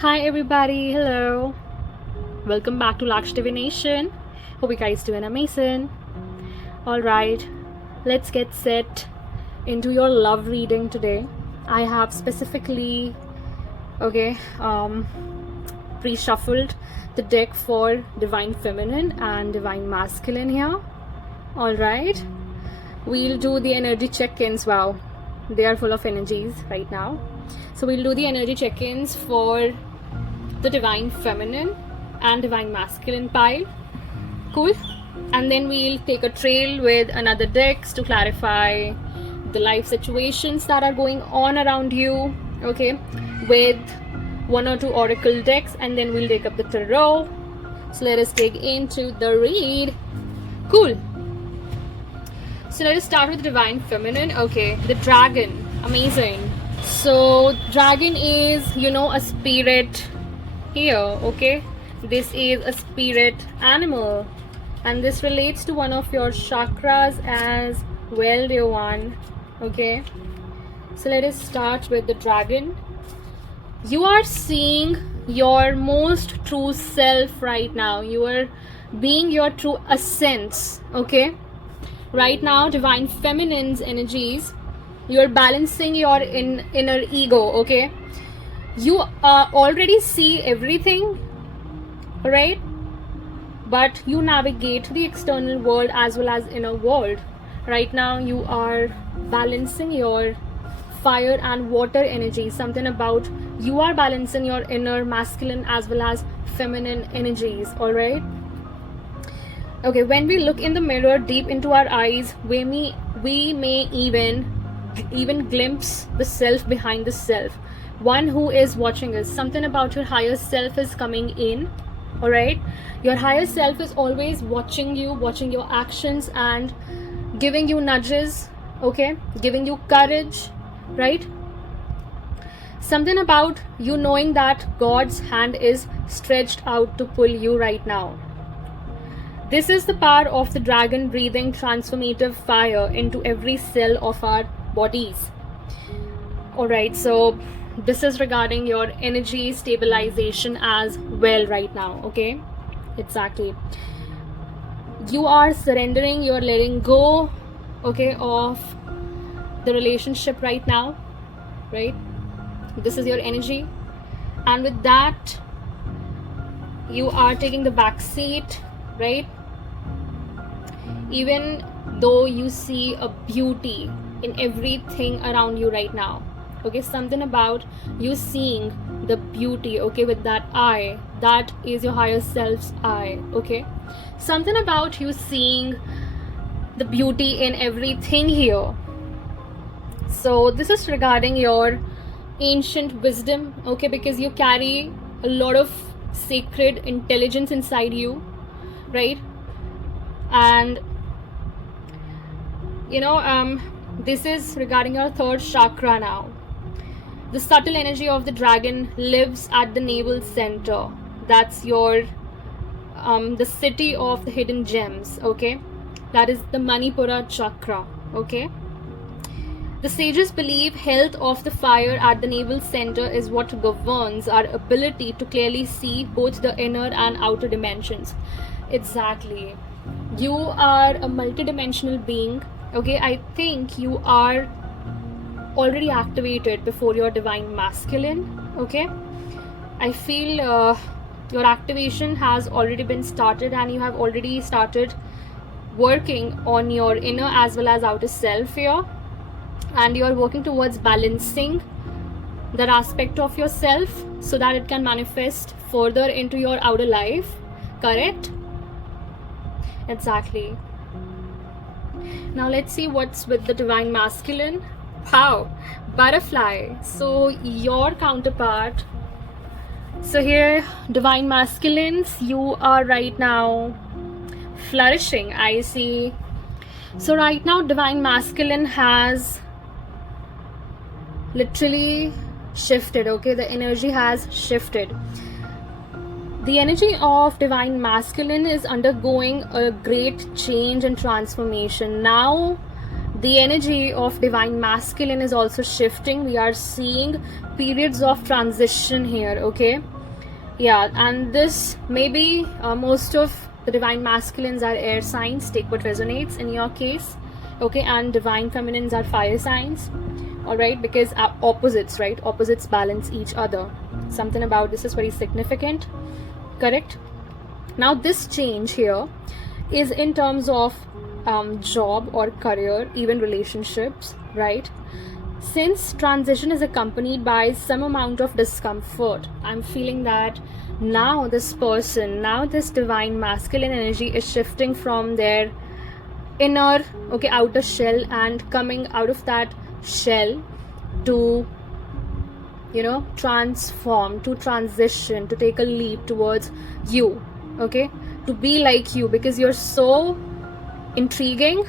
Hi everybody, hello. Welcome back to Laksh Divination. Hope you guys doing amazing. Alright, let's get set into your love reading today. I have specifically pre-shuffled the deck for Divine Feminine and Divine Masculine here. Alright. We'll do the energy check-ins. Wow, they are full of energies right now. So we'll do the energy check-ins for the Divine Feminine and Divine Masculine pile. Cool. And then we'll take a trail with another decks to clarify the life situations that are going on around you, okay, with one or two oracle decks, and then we'll take up the tarot. So let us dig into the read. Cool. So let us start with Divine Feminine. Okay, the dragon. Amazing. So dragon is, a spirit here, okay? This is a spirit animal, and this relates to one of your chakras as well, dear one. Okay, so let us start with the dragon. You are seeing your most true self right now. You are being your true essence, okay? Right now, Divine Feminine's energies, you're balancing your inner ego, okay? You already see everything, right? But you navigate the external world as well as inner world. Right now, you are balancing your fire and water energy. Something about you are balancing your inner masculine as well as feminine energies, all right? Okay, when we look in the mirror deep into our eyes, we may even glimpse the self behind the self, one who is watching us. Something about your higher self is coming in, all right? Your higher self is always watching you, watching your actions and giving you nudges, okay, giving you courage, right? Something about you knowing that God's hand is stretched out to pull you right now. This is the power of the dragon breathing transformative fire into every cell of our bodies. Alright, so this is regarding your energy stabilization as well right now, okay? Exactly. You are surrendering, you're letting go, okay, of the relationship right now, right? This is your energy. And with that, you are taking the back seat, right? Even though you see a beauty in everything around you right now, okay? Something about you seeing the beauty, okay, with that eye, that is your higher self's eye, okay? Something about you seeing the beauty in everything here. So this is regarding your ancient wisdom, okay, because you carry a lot of sacred intelligence inside you, right? And this is regarding your third chakra now. The subtle energy of the dragon lives at the navel center. That's your the city of the hidden gems, okay? That is the Manipura chakra, okay? The sages believe health of the fire at the navel center is what governs our ability to clearly see both the inner and outer dimensions. Exactly. You are a multidimensional being, okay? I think you are already activated before your divine masculine, okay? I feel your activation has already been started, and you have already started working on your inner as well as outer self here, and you are working towards balancing that aspect of yourself so that it can manifest further into your outer life, correct? Exactly. Now let's see what's with the divine masculine. Wow, butterfly. So your counterpart. So here, divine masculines, you are right now flourishing, I see. So right now, divine masculine has literally shifted, okay? The energy has shifted. The energy of divine masculine is undergoing a great change and transformation. Now The energy of divine masculine is also shifting. We are seeing periods of transition here, okay? Yeah, and this maybe most of the divine masculines are air signs, take what resonates in your case, okay? And divine feminines are fire signs, all right? Because opposites, right? Opposites balance each other. Something about this is very significant, correct? Now this change here is in terms of job or career, even relationships, right? Since transition is accompanied by some amount of discomfort, I'm feeling that now this person, now this divine masculine energy is shifting from their inner, okay, outer shell and coming out of that shell to, you know, transform, to transition, to take a leap towards you, okay, to be like you, because you're so intriguing,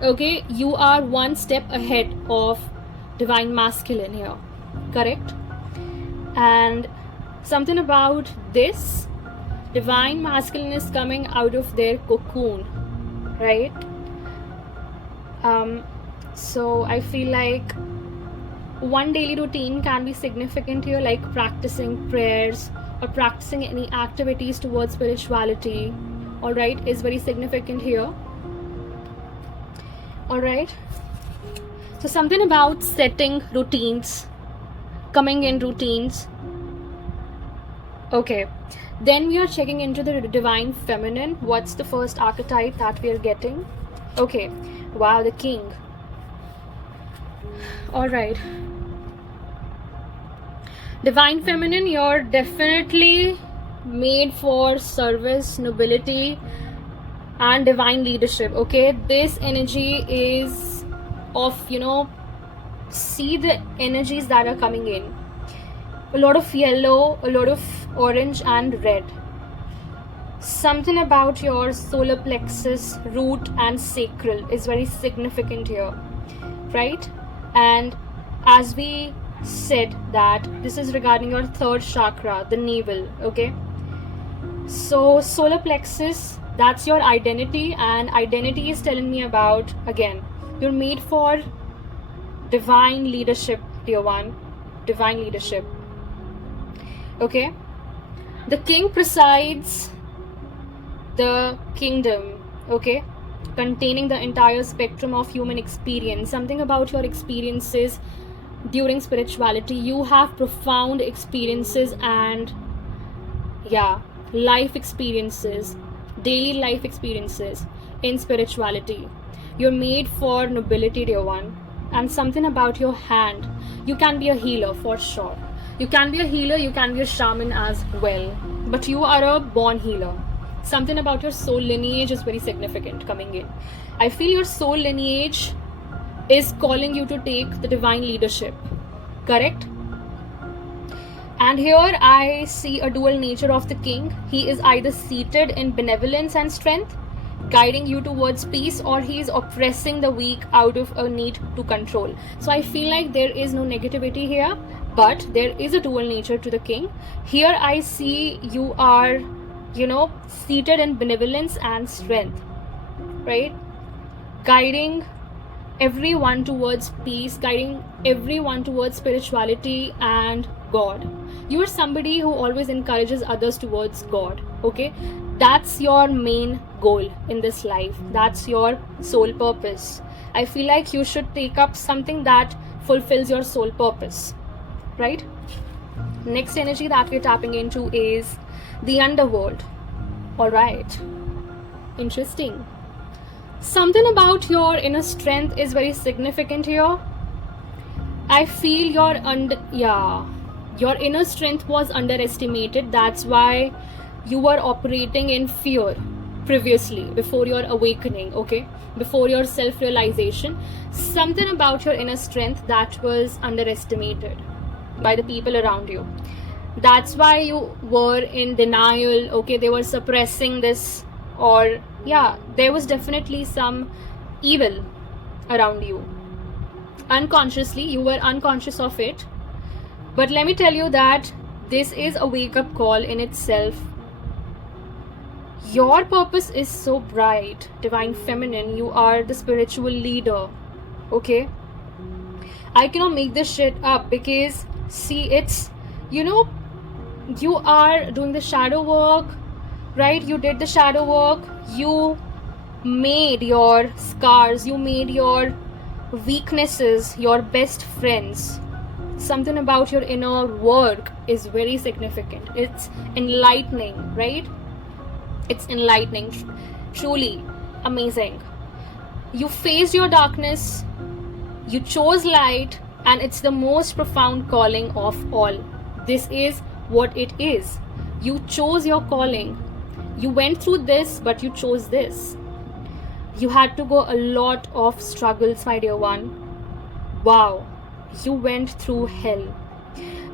okay? You are one step ahead of divine masculine here, correct? And something about this divine masculine is coming out of their cocoon, right? So I feel like one daily routine can be significant here, like practicing prayers or practicing any activities towards spirituality, all right, is very significant here, all right? So something about setting routines, coming in routines, okay? Then we are checking into the divine feminine. What's the first archetype that we are getting? Okay, wow, the king, all right. Divine feminine, you're definitely made for service, nobility, and divine leadership, okay? This energy is of, you know, see the energies that are coming in. A lot of yellow, a lot of orange and red. Something about your solar plexus, root and sacral is very significant here, right? And as we said that this is regarding your third chakra, the navel, okay? So solar plexus, that's your identity, and identity is telling me about, again, you're made for divine leadership, dear one, divine leadership, okay? The king presides the kingdom, okay, containing the entire spectrum of human experience. Something about your experiences during spirituality, you have profound experiences and, yeah, life experiences, daily life experiences in spirituality. You're made for nobility, dear one. And something about your hand, you can be a healer for sure. You can be a healer, you can be a shaman as well, but you are a born healer. Something about your soul lineage is very significant coming in. I feel your soul lineage is calling you to take the divine leadership, correct? And here I see a dual nature of the king. He is either seated in benevolence and strength, guiding you towards peace, or he is oppressing the weak out of a need to control. So I feel like there is no negativity here, but there is a dual nature to the king. Here I see you are, you know, seated in benevolence and strength, right? Guiding everyone towards peace, guiding everyone towards spirituality and God. You are somebody who always encourages others towards God, okay? That's your main goal in this life. That's your soul purpose. I feel like you should take up something that fulfills your soul purpose, right? Next energy that we're tapping into is the underworld. All right, interesting. Something about your inner strength is very significant here. I feel your inner strength was underestimated. That's why you were operating in fear previously, before your awakening, okay, before your self-realization. Something about your inner strength that was underestimated by the people around you. That's why you were in denial, okay? They were suppressing this, or yeah, there was definitely some evil around you. Unconsciously, you were unconscious of it. But let me tell you that this is a wake-up call in itself. Your purpose is so bright, divine feminine. You are the spiritual leader, okay? I cannot make this shit up, because see, it's, you know, you are doing the shadow work, right? You did the shadow work, you made your scars, you made your weaknesses your best friends. Something about your inner work is very significant. It's enlightening, right? It's enlightening, truly amazing. You faced your darkness, you chose light, and it's the most profound calling of all. This is what it is. You chose your calling. You went through this, but you chose this. You had to go a lot of struggles, my dear one. Wow, you went through hell.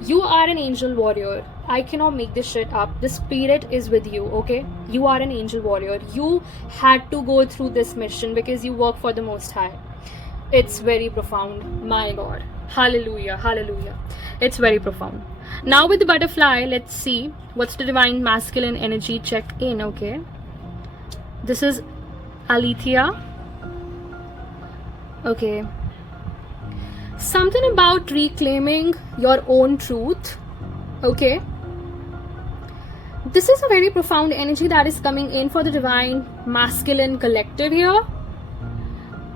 You are an angel warrior. I cannot make this shit up. The spirit is with you, okay? You are an angel warrior. You had to go through this mission because you work for the Most High. It's very profound, my God. Hallelujah, hallelujah. It's very profound. Now with the butterfly, let's see what's the divine masculine energy check in, okay? This is Alethea. Okay. Something about reclaiming your own truth, okay? This is a very profound energy that is coming in for the divine masculine collective here.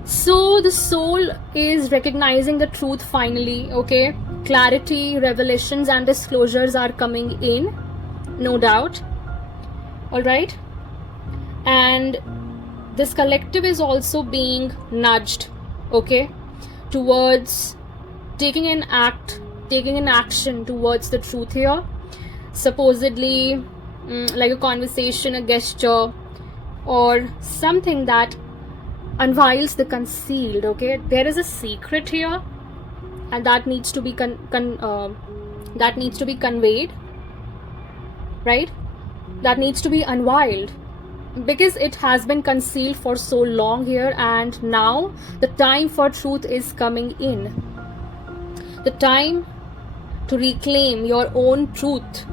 So the soul is recognizing the truth finally, okay? Clarity, revelations and disclosures are coming in, no doubt. Alright? And this collective is also being nudged, okay, towards taking an action towards the truth here. Supposedly, like a conversation, a gesture, or something that unveils the concealed, okay? There is a secret here, and that needs to be that needs to be conveyed, right? That needs to be unveiled, because it has been concealed for so long here, and now the time for truth is coming in. The time to reclaim your own truth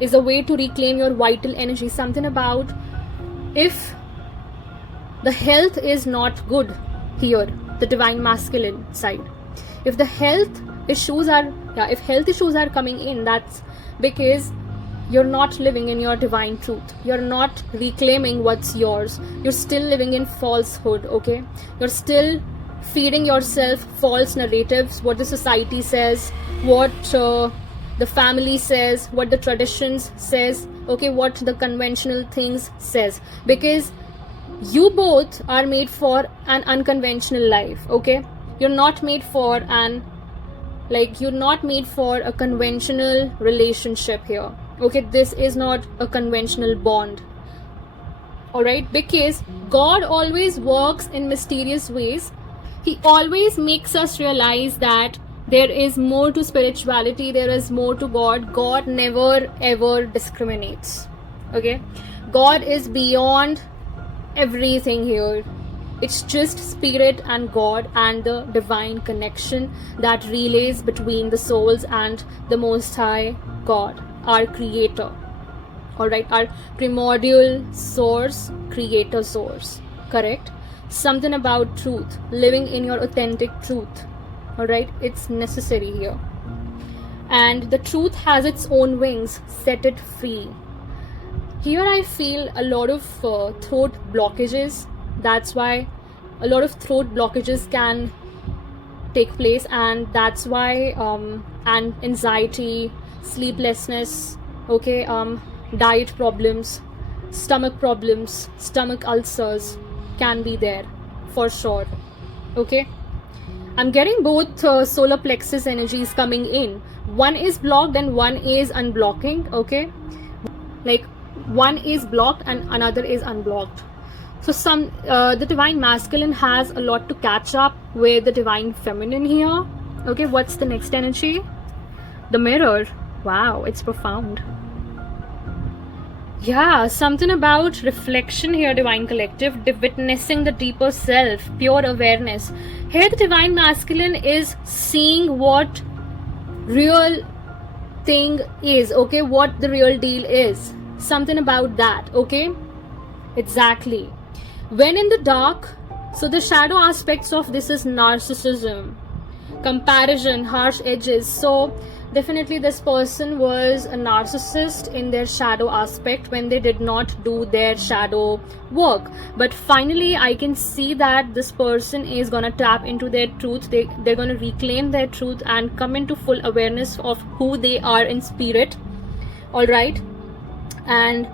is a way to reclaim your vital energy. Something about, if the health is not good here, the divine masculine side, if the health issues are coming in, that's because you're not living in your divine truth. You're not reclaiming what's yours. You're still living in falsehood, okay? You're still feeding yourself false narratives, what the society says, what the family says, what the traditions says, okay, what the conventional things says, because you both are made for an unconventional life, okay? You're not made for you're not made for a conventional relationship here, okay? This is not a conventional bond, all right? Because God always works in mysterious ways. He always makes us realize that there is more to spirituality, there is more to God. God never ever discriminates, okay? God is beyond everything here. It's just spirit and God and the divine connection that relays between the souls and the Most High God, our creator, all right? Our primordial source, creator source, correct? Something about truth, living in your authentic truth, all right? It's necessary here, and the truth has its own wings. Set it free. Here I feel a lot of throat blockages. That's why a lot of throat blockages can take place, and that's why and anxiety, sleeplessness, okay, diet problems, stomach ulcers can be there for sure, okay? I'm getting both solar plexus energies coming in. One is blocked and one is unblocking, okay? Like one is blocked and another is unblocked. So the divine masculine has a lot to catch up with the divine feminine here, okay? What's the next energy? The mirror. Wow, it's profound. Yeah, something about reflection here, divine collective, witnessing the deeper self, pure awareness. Here the divine masculine is seeing what real thing is, okay? What the real deal is. Something about that, okay? Exactly. When in the dark, So the shadow aspects of this is narcissism, comparison, harsh edges. So definitely this person was a narcissist in their shadow aspect when they did not do their shadow work. But finally I can see that this person is gonna tap into their truth. They're gonna reclaim their truth and come into full awareness of who they are in spirit. All right. And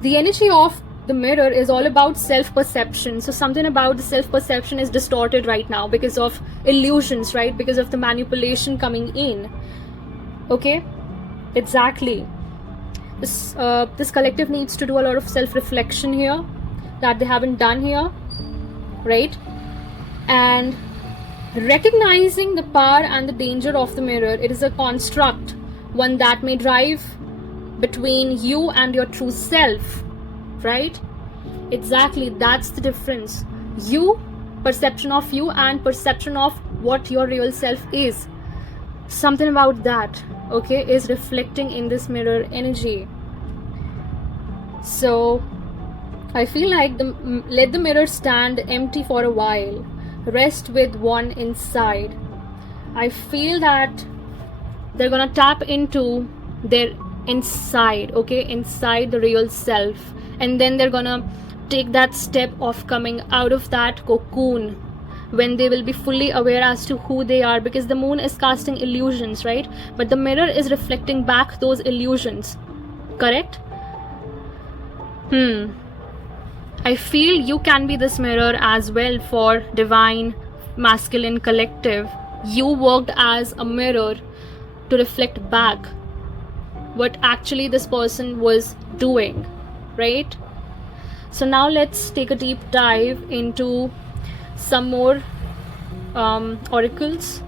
the energy of the mirror is all about self-perception. So something about the self-perception is distorted right now because of illusions, right? Because of the manipulation coming in. Okay, exactly. This collective needs to do a lot of self-reflection here that they haven't done here, right? And recognizing the power and the danger of the mirror, it is a construct, one that may drive between you and your true self, right? Exactly, that's the difference. You, perception of you, and perception of what your real self is. Something about that, okay, is reflecting in this mirror energy. So I feel like let the mirror stand empty for a while. Rest with one inside. I feel that they're gonna tap into their inside, okay, inside the real self, and then they're gonna take that step of coming out of that cocoon when they will be fully aware as to who they are, because the moon is casting illusions, right? But the mirror is reflecting back those illusions, correct? I feel you can be this mirror as well for divine masculine collective. You worked as a mirror to reflect back what actually this person was doing, right? So now let's take a deep dive into some more oracles.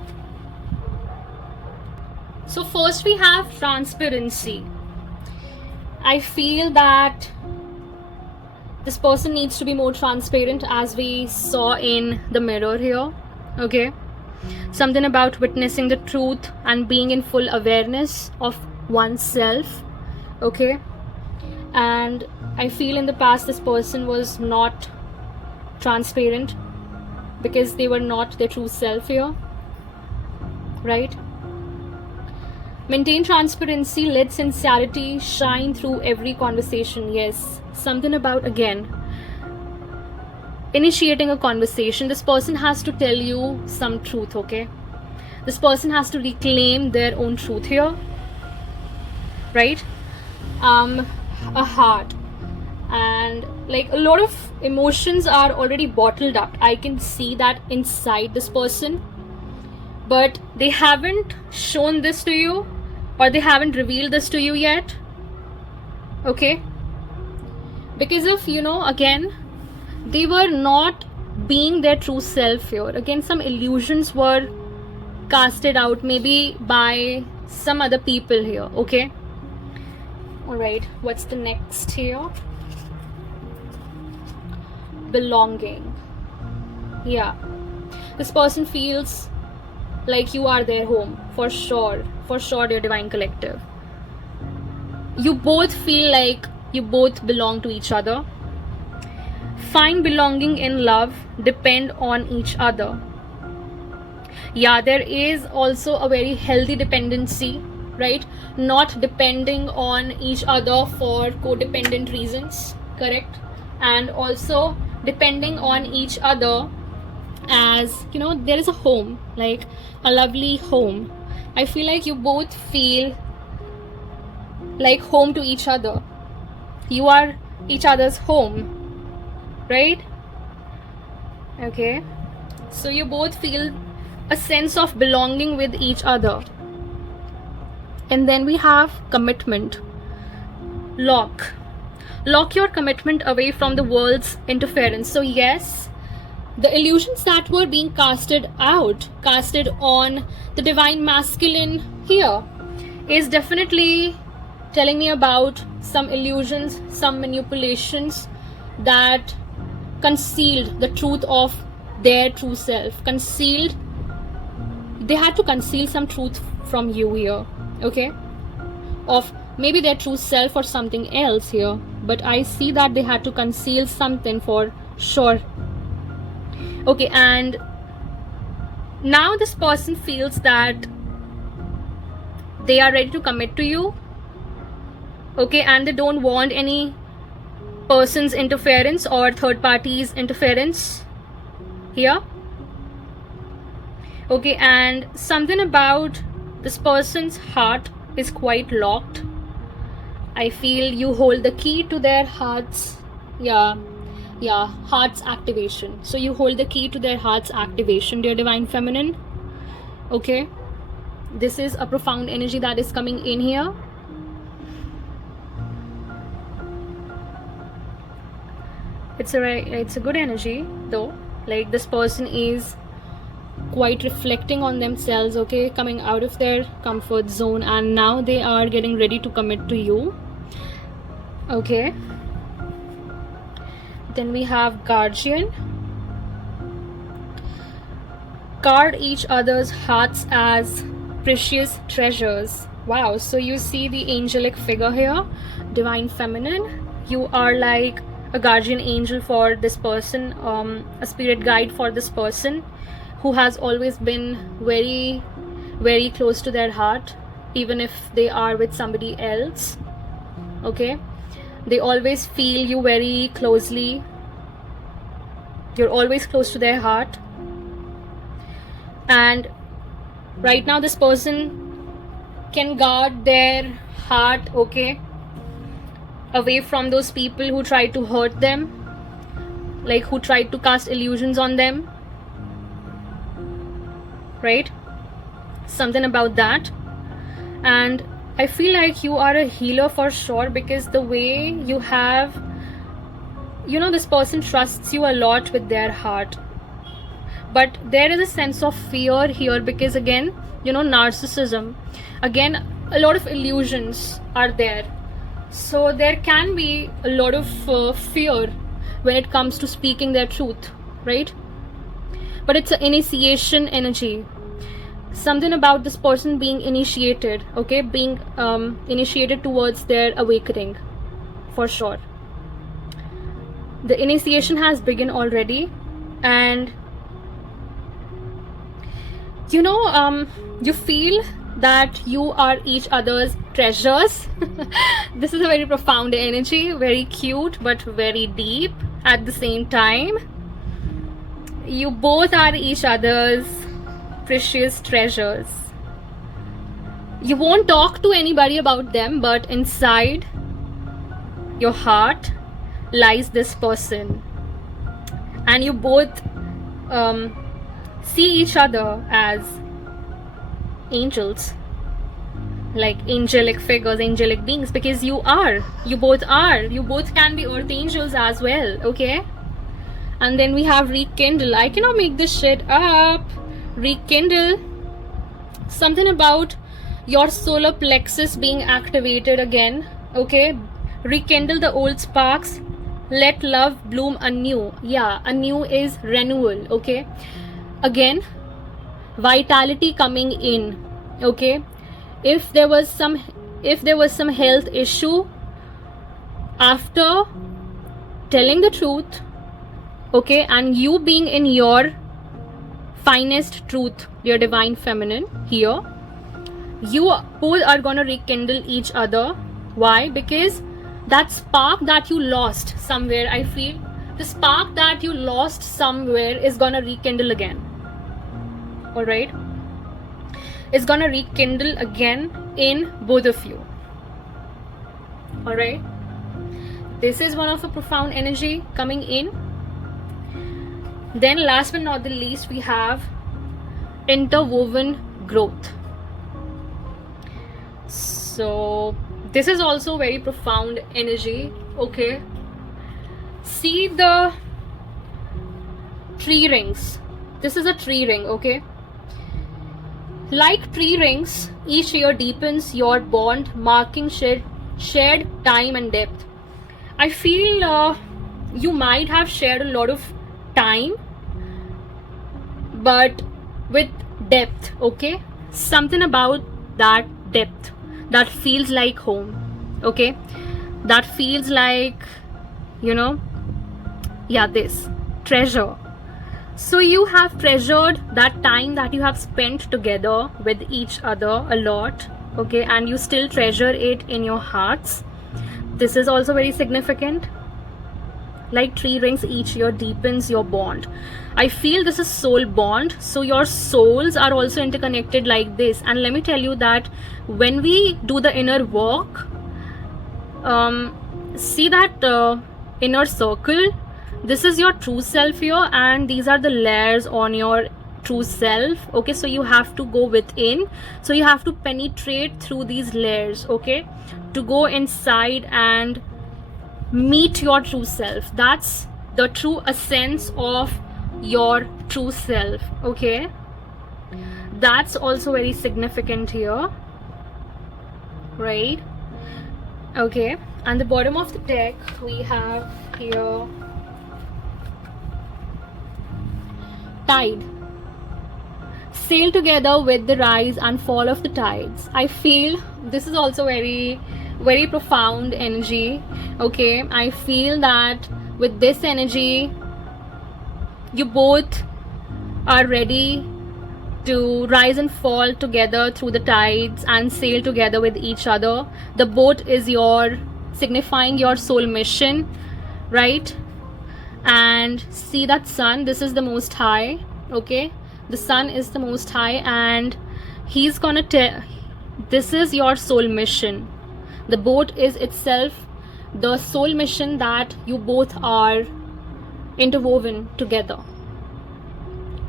So first we have transparency. I feel that this person needs to be more transparent, as we saw in the mirror here, okay? Something about witnessing the truth and being in full awareness of oneself, okay? And I feel in the past this person was not transparent because they were not their true self here, right? Maintain transparency, let sincerity shine through every conversation. Yes, something about, again, initiating a conversation. This person has to tell you some truth, okay? This person has to reclaim their own truth here, right? A heart, and like a lot of emotions are already bottled up. I can see that inside this person, but they haven't shown this to you, or they haven't revealed this to you yet, okay? Because of, again, they were not being their true self here. Again, some illusions were casted out, maybe by some other people here, okay? All right, what's the next here? Belonging. Yeah, this person feels like you are their home, for sure, dear divine collective. You both feel like you both belong to each other. Find belonging in love, depend on each other. Yeah, there is also a very healthy dependency, right? Not depending on each other for codependent reasons, correct? And also depending on each other as, there is a home, like a lovely home. I feel like you both feel like home to each other. You are each other's home, right? Okay, so you both feel a sense of belonging with each other. And then we have commitment. Lock your commitment away from the world's interference. So yes, the illusions that were being casted on the divine masculine here is definitely telling me about some illusions, some manipulations that concealed the truth of their true self. They had to conceal some truth from you here, okay? Of maybe their true self or something else here. But I see that they had to conceal something for sure. Okay, and now this person feels that they are ready to commit to you. Okay, and they don't want any person's interference or third party's interference here. Okay, and something about this person's heart is quite locked. I feel you hold the key to their hearts. Yeah, heart's activation. So you hold the key to their heart's activation, dear Divine Feminine. Okay, this is a profound energy that is coming in here. It's a good energy though. Like, this person is quite reflecting on themselves, okay, coming out of their comfort zone, and now they are getting ready to commit to you. Okay, then we have Guardian. Guard each other's hearts as precious treasures. Wow, so you see the angelic figure here, Divine Feminine. You are like a guardian angel for this person, a spirit guide for this person who has always been very, very close to their heart, even if they are with somebody else. Okay, they always feel you very closely. You're always close to their heart. And right now this person can guard their heart, okay, away from those people who try to hurt them, like who tried to cast illusions on them, right? Something about that. And I feel like you are a healer for sure, because the way you have, you know, this person trusts you a lot with their heart, but there is a sense of fear here, because again, you know, narcissism, again, a lot of illusions are there. So there can be a lot of fear when it comes to speaking their truth, right? But it's an initiation energy. Something about this person being initiated, okay, being initiated towards their awakening, for sure. The initiation has begun already, and you know, you feel that you are each other's treasures. This is a very profound energy, very cute but very deep at the same time. You both are each other's precious treasures. You won't talk to anybody about them, but inside your heart lies this person, and you both see each other as angels, like angelic figures, angelic beings, because you both can be earth angels as well, okay? And then we have rekindle. I cannot make this shit up. Rekindle. Something about your solar plexus being activated again, okay? Rekindle the old sparks. Let love bloom anew. Yeah, anew is renewal, okay? Again, vitality coming in, okay? If there was some health issue, after telling the truth, okay, and you being in your finest truth, your Divine Feminine here, you both are gonna rekindle each other. Why? Because that spark that you lost somewhere, I feel the spark that you lost somewhere is gonna rekindle again. All right, it's gonna rekindle again in both of you. All right, this is one of a profound energy coming in. Then last but not the least, we have interwoven growth. So this is also very profound energy, okay? See the tree rings. This is a tree ring, okay? Like tree rings, each year deepens your bond, marking shared time and depth. I feel you might have shared a lot of time, but with depth, okay? Something about that depth that feels like home, okay? That feels like, you know, yeah, this treasure. So you have treasured that time that you have spent together with each other a lot, okay, and you still treasure it in your hearts. This is also very significant. Like 3 rings each year deepens your bond. I feel this is soul bond, so your souls are also interconnected like this. And let me tell you that when we do the inner work, see that inner circle, this is your true self here, and these are the layers on your true self, okay? So you have to go within, so you have to penetrate through these layers, okay, to go inside and meet your true self. That's the true essence of your true self, okay? That's also very significant here, right? Okay, and the bottom of the deck we have here Tide. Sail together with the rise and fall of the tides. I feel this is also very profound energy, okay? I feel that with this energy you both are ready to rise and fall together through the tides and sail together with each other. The boat is signifying your soul mission, right? And see that sun, this is the Most High, okay? The sun is the Most High, and he's gonna tell, this is your soul mission. The boat is itself the soul mission that you both are interwoven together.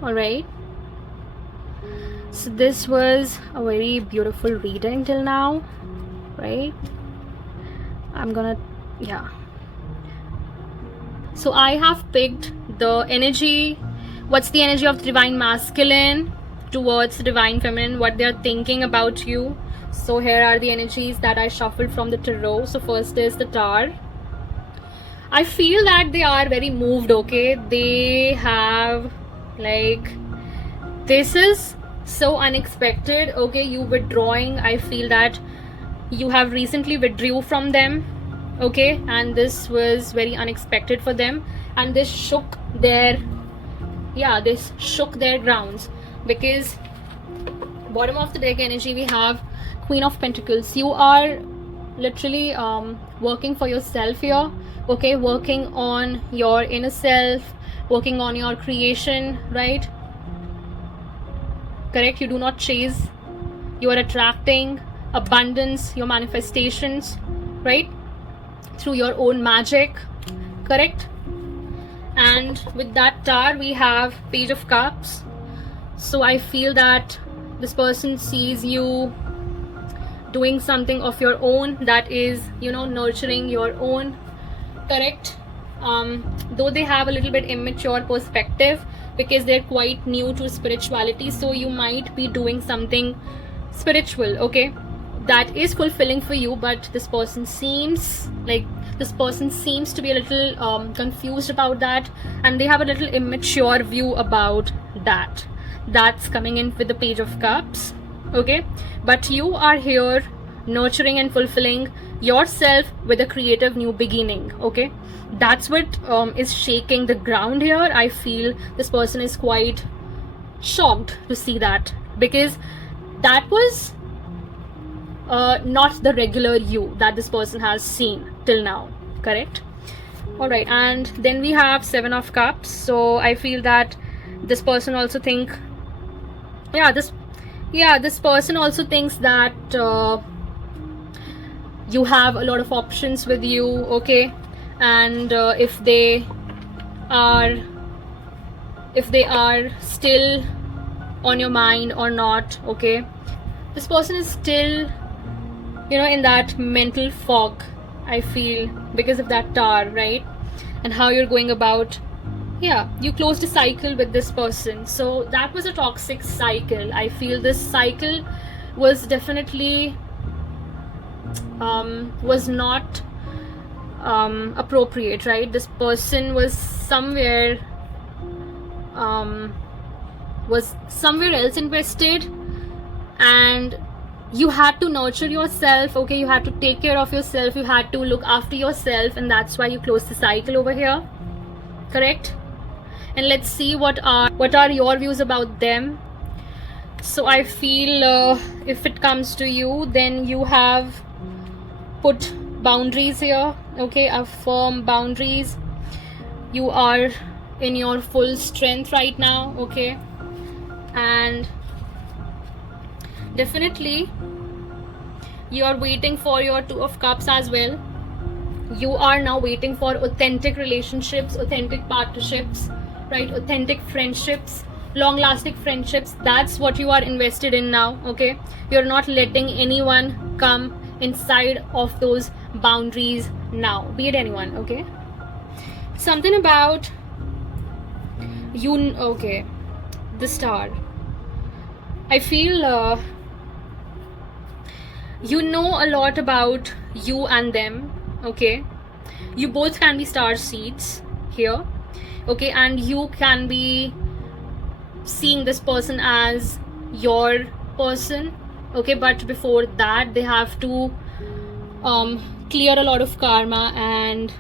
All right, so this was a very beautiful reading till now, right? I'm gonna, yeah, so I have picked the energy. What's the energy of the divine masculine towards the divine feminine, what they're thinking about you. So here are the energies that I shuffled from the tarot. So first is the Tower. I feel that they are very moved, okay? They have, like, this is so unexpected, okay? You withdrawing, I feel that you have recently withdrew from them, okay? And this was very unexpected for them, and this shook their, this shook their grounds, because bottom of the deck energy we have Queen of Pentacles. You are literally working for yourself here, okay? Working on your inner self, working on your creation, right? Correct? You do not chase, you are attracting abundance, your manifestations, right? Through your own magic, correct? And with that Tower we have Page of Cups. So I feel that this person sees you doing something of your own, that is, nurturing your own, correct? Though they have a little bit immature perspective because they're quite new to spirituality, so you might be doing something spiritual, okay, that is fulfilling for you, but this person seems to be a little confused about that, and they have a little immature view about that. That's coming in with the Page of Cups, okay? But you are here nurturing and fulfilling yourself with a creative new beginning, okay? That's what is shaking the ground here. I feel this person is quite shocked to see that, because that was not the regular you that this person has seen till now, correct? All right, and then we have Seven of Cups. So I feel that this person also this person also thinks that you have a lot of options with you, okay? And if they are still on your mind or not, okay? This person is still, in that mental fog, I feel, because of that Tower, right? And how you're going about, you closed a cycle with this person. So that was a toxic cycle. I feel this cycle was definitely was not appropriate, right? This person was somewhere else invested, and you had to nurture yourself, okay? You had to take care of yourself, you had to look after yourself, and that's why you closed the cycle over here, correct? and let's see what are your views about them. So I feel if it comes to you, then you have put boundaries here, okay, a firm boundaries. You are in your full strength right now, okay, and definitely you are waiting for your Two of Cups as well. You are now waiting for authentic relationships, authentic partnerships, right? Authentic friendships, long lasting friendships. That's what you are invested in now, okay? You're not letting anyone come inside of those boundaries now, be it anyone, okay? Something about you, okay, the Star. I feel you know a lot about you and them, okay? You both can be star seeds here, okay, and you can be seeing this person as your person, okay, but before that they have to clear a lot of karma, and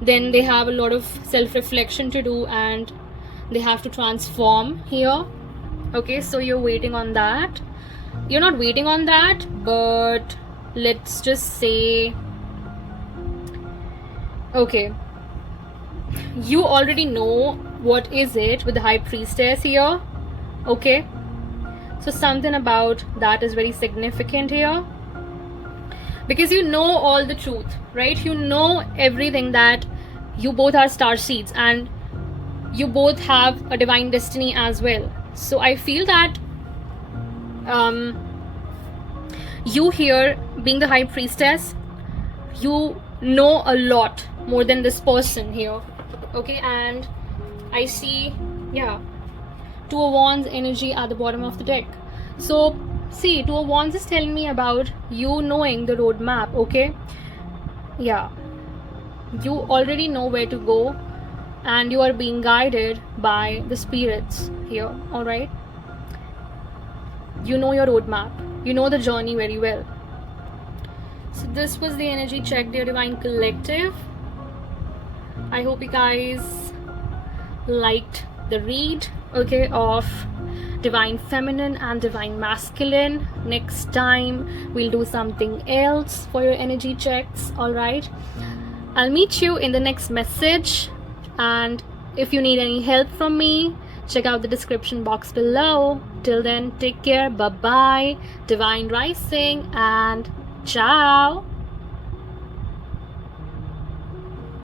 then they have a lot of self-reflection to do, and they have to transform here, okay? So you're waiting on that. You're not waiting on that, but let's just say, okay, you already know what is it with the High Priestess here, okay? So something about that is very significant here, because you know all the truth, right? You know everything, that you both are star seeds and you both have a divine destiny as well. So I feel that you here, being the High Priestess, you know a lot more than this person here, okay? And I see, yeah, Two of Wands energy at the bottom of the deck. So see, Two of Wands is telling me about you knowing the roadmap, okay? Yeah, you already know where to go, and you are being guided by the spirits here, all right? You know your roadmap, you know the journey very well. So this was the energy check, dear Divine Collective. I hope you guys liked the read, okay, of Divine Feminine and Divine Masculine. Next time we'll do something else for your energy checks, all right? I'll meet you in the next message, and if you need any help from me, check out the description box below. Till then, take care, bye bye, Divine Rising, and ciao.